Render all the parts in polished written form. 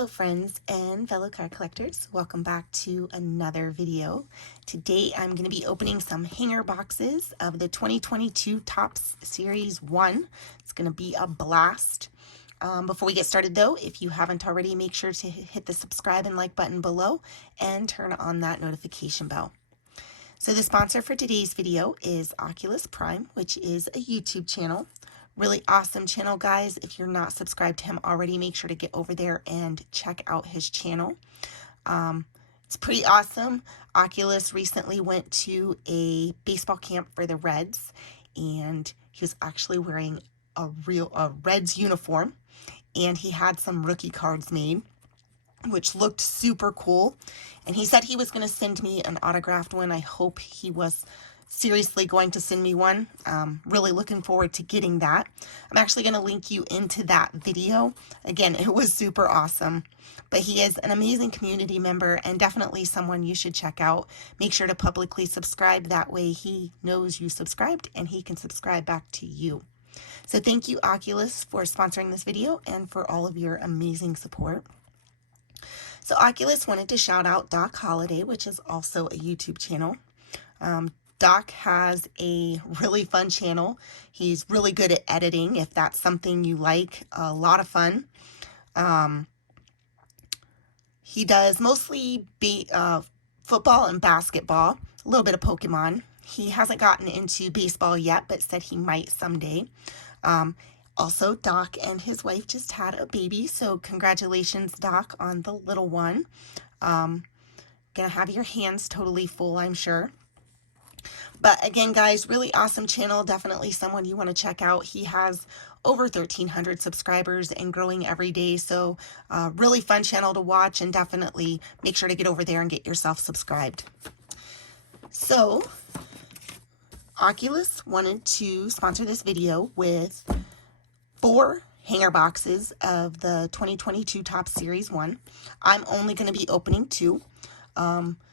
Hello friends and fellow card collectors, welcome back to another video. Today I'm going to be opening some hanger boxes of the 2022 Topps Series 1. It's going to be a blast. Before we get started though, if you haven't already, make sure to hit the subscribe and like button below and turn on that notification bell. So the sponsor for today's video is Oculus Prime, which is a YouTube channel. Really awesome channel, guys. If you're not subscribed to him already, make sure to get over there and check out his channel. It's pretty awesome. Oculus recently went to a baseball camp for the Reds, and he was actually wearing a Reds uniform, and he had some rookie cards made, which looked super cool. And he said he was going to send me an autographed one. I hope he was seriously going to send me one. Really looking forward to getting that. I'm actually going to link you into that video. Again, it was super awesome. But he is an amazing community member and definitely someone you should check out. Make sure to publicly subscribe. That way he knows you subscribed and he can subscribe back to you. So thank you, Oculus, for sponsoring this video and for all of your amazing support. So Oculus wanted to shout out Doc Holliday, which is also a YouTube channel. Doc has a really fun channel. He's really good at editing, if that's something you like. A lot of fun. He does mostly football and basketball, a little bit of Pokemon. He hasn't gotten into baseball yet, but said he might someday. Also, Doc and his wife just had a baby, so congratulations, Doc, on the little one. Gonna have your hands totally full, I'm sure. But again, guys, really awesome channel. Definitely someone you want to check out. He has over 1,300 subscribers and growing every day. So really fun channel to watch, and definitely make sure to get over there and get yourself subscribed. So Oculus wanted to sponsor this video with 4 hanger boxes of the 2022 Topps Series 1. I'm only going to be opening 2.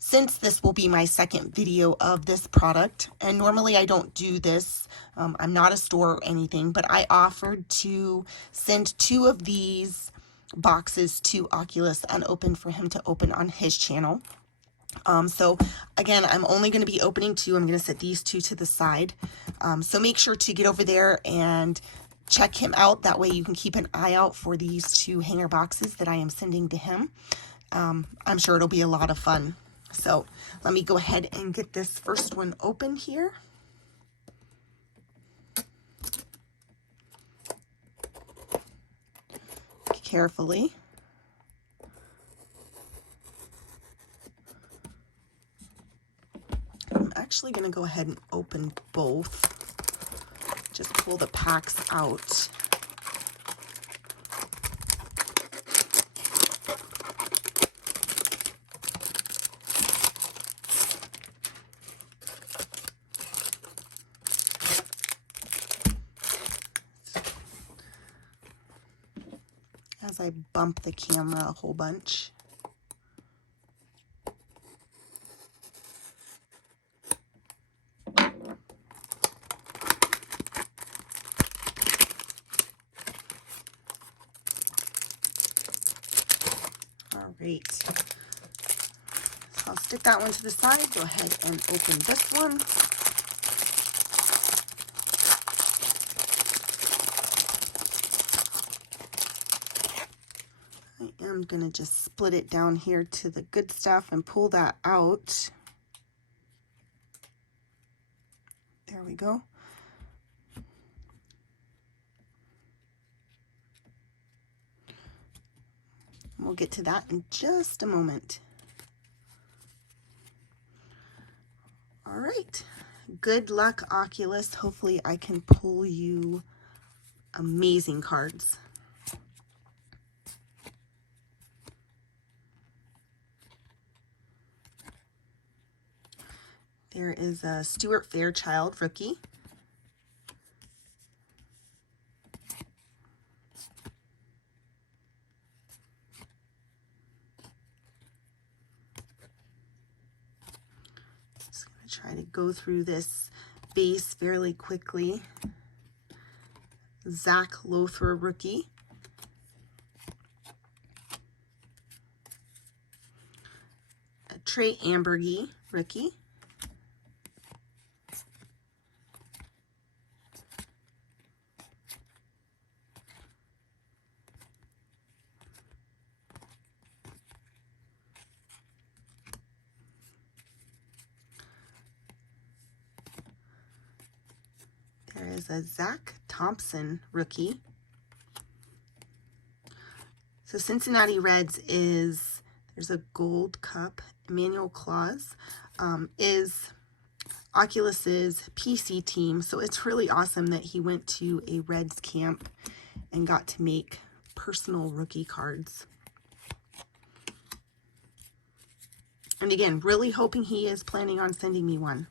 Since this will be my second video of this product, and normally I don't do this, I'm not a store or anything, but I offered to send 2 of these boxes to Oculus unopened for him to open on his channel. So again, I'm only going to be opening 2. I'm going to set these 2 to the side. So make sure to get over there and check him out. That way you can keep an eye out for these 2 hanger boxes that I am sending to him. I'm sure it'll be a lot of fun. So let me go ahead and get this first one open here. Carefully. I'm actually going to go ahead and open both. Just pull the packs out. As I bump the camera a whole bunch. All right. So I'll stick that one to the side. Go ahead and open this one. I'm going to just split it down here to the good stuff and pull that out. There we go. We'll get to that in just a moment. All right. Good luck, Oculus. Hopefully I can pull you amazing cards. There is a Stuart Fairchild rookie. Just going to try to go through this base fairly quickly. Zach Lothar rookie. Trey Ambergy, rookie. There is a Zach Thompson, rookie. So Cincinnati Reds is, there's a gold cup. Emmanuel Claus is Oculus's PC team. So it's really awesome that he went to a Reds camp and got to make personal rookie cards. And again, really hoping he is planning on sending me one.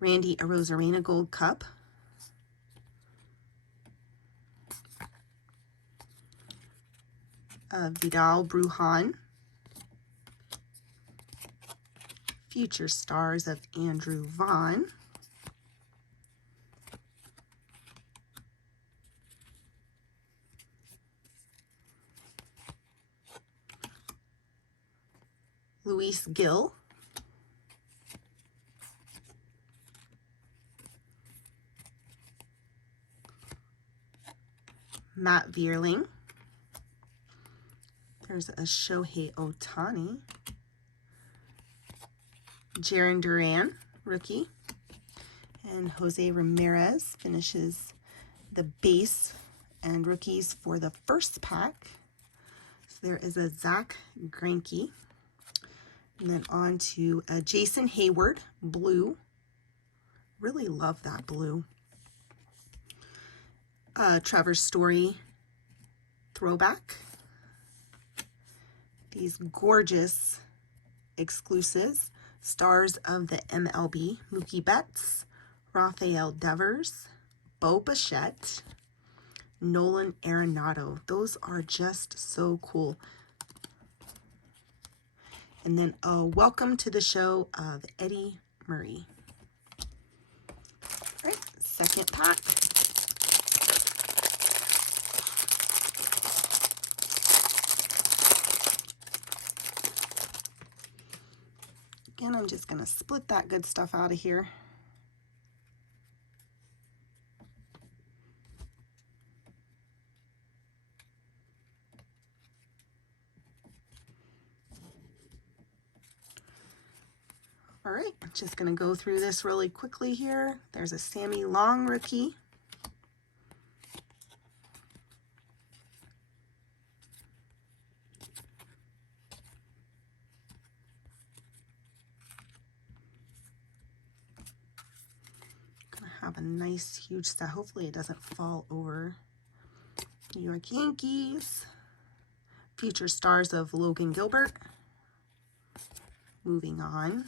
Randy Arozarena Gold Cup. Vidal Brujan. Future Stars of Andrew Vaughn. Luis Gil. Matt Vierling. There's a Shohei Ohtani. Jarren Duran, rookie. And Jose Ramirez finishes the base and rookies for the first pack. So there is a Zach Greinke. And then on to Jason Hayward, blue. Really love that blue. Trevor Story, throwback. These gorgeous exclusives. Stars of the MLB, Mookie Betts, Rafael Devers, Bo Bichette, Nolan Arenado. Those are just so cool. And then a welcome to the show of Eddie Murray. All right, second pack. Again, I'm just going to split that good stuff out of here. All right, I'm just going to go through this really quickly here. There's a Sammy Long rookie. Have a nice huge set. Hopefully it doesn't fall over. New York Yankees. Future Stars of Logan Gilbert. Moving on.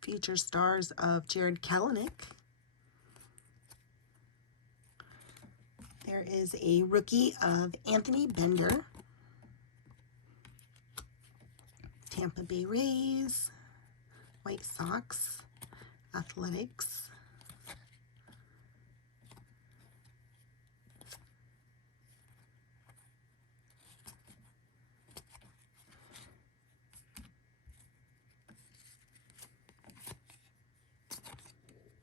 Future Stars of Jared Kelenic. There is a rookie of Anthony Bender. Tampa Bay Rays, White Sox, Athletics.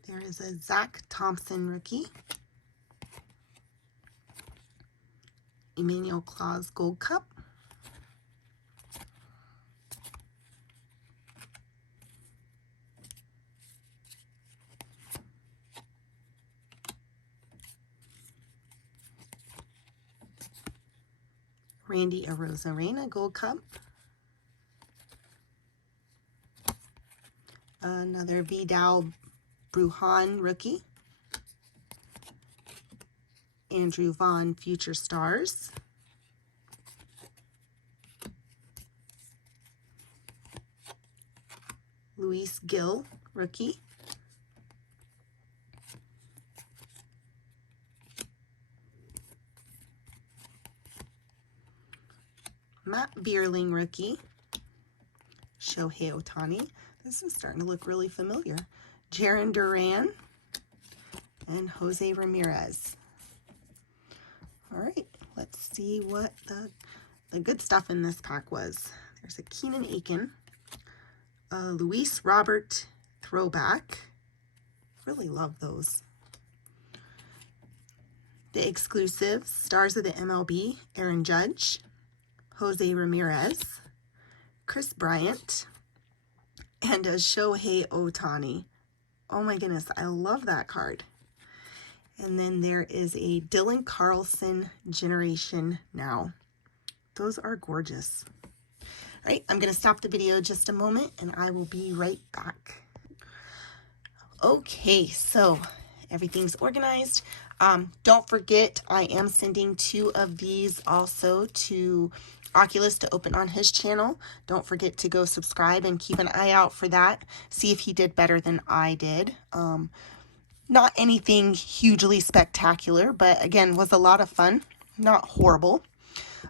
There is a Zach Thompson rookie. Emmanuel Claus Gold Cup. Randy Arozarena Gold Cup. Another Vidal Brujan rookie. Andrew Vaughn Future Stars. Luis Gil rookie. Matt Vierling rookie. Shohei Ohtani. This is starting to look really familiar. Jarren Duran and Jose Ramirez. All right, let's see what the good stuff in this pack was. There's a Keenan Aiken, a Luis Robert throwback. Really love those. The exclusive Stars of the MLB, Aaron Judge, Jose Ramirez, Chris Bryant, and a Shohei Ohtani. Oh my goodness, I love that card. And then there is a Dylan Carlson Generation Now. Those are gorgeous. All right, I'm going to stop the video just a moment and I will be right back. Okay, so everything's organized. Don't forget, I am sending 2 of these also to Oculus to open on his channel. Don't forget to go subscribe and keep an eye out for that. See if he did better than I did. Not anything hugely spectacular, but again, was a lot of fun. Not horrible.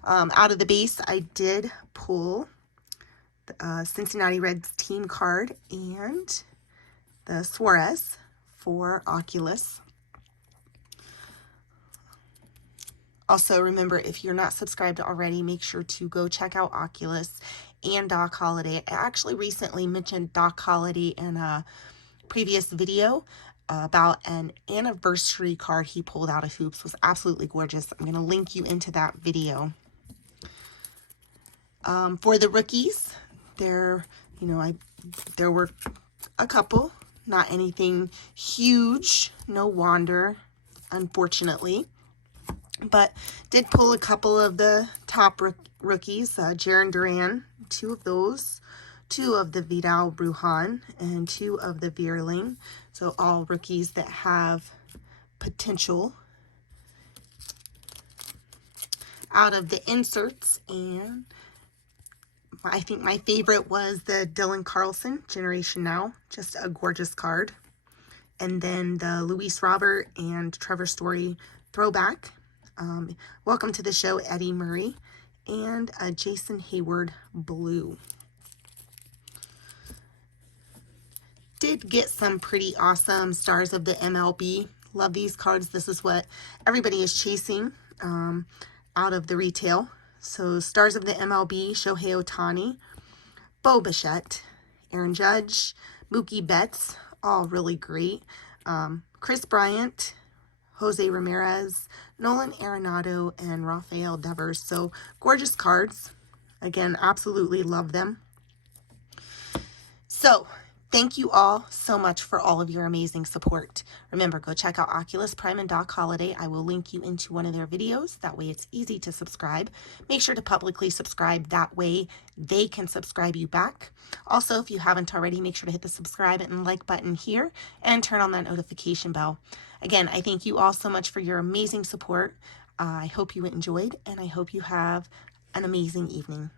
Out of the base, I did pull the Cincinnati Reds team card and the Suarez for Oculus. Also, remember, if you're not subscribed already, make sure to go check out Oculus and Doc Holliday. I actually recently mentioned Doc Holliday in a previous video about an anniversary card he pulled out of hoops. It was absolutely gorgeous. I'm going to link you into that video. For the rookies, there were a couple, not anything huge, no Wander, unfortunately. But did pull a couple of the top rookies, Jarren Duran, 2 of those, 2 of the Vidal Brujan, and 2 of the Vierling. So all rookies that have potential. Out of the inserts, and I think my favorite was the Dylan Carlson Generation Now, just a gorgeous card. And then the Luis Robert and Trevor Story throwback. Welcome to the show, Eddie Murray, and a Jason Hayward blue. Did get some pretty awesome Stars of the MLB. Love these cards. This is what everybody is chasing out of the retail. So Stars of the MLB, Shohei Ohtani, Bo Bichette, Aaron Judge, Mookie Betts, all really great. Chris Bryant, Jose Ramirez, Nolan Arenado, and Rafael Devers. So gorgeous cards. Again, absolutely love them. So thank you all so much for all of your amazing support. Remember, go check out Oculus Prime and Doc Holliday. I will link you into one of their videos. That way it's easy to subscribe. Make sure to publicly subscribe. That way they can subscribe you back. Also, if you haven't already, make sure to hit the subscribe and like button here and turn on that notification bell. Again, I thank you all so much for your amazing support. I hope you enjoyed, and I hope you have an amazing evening.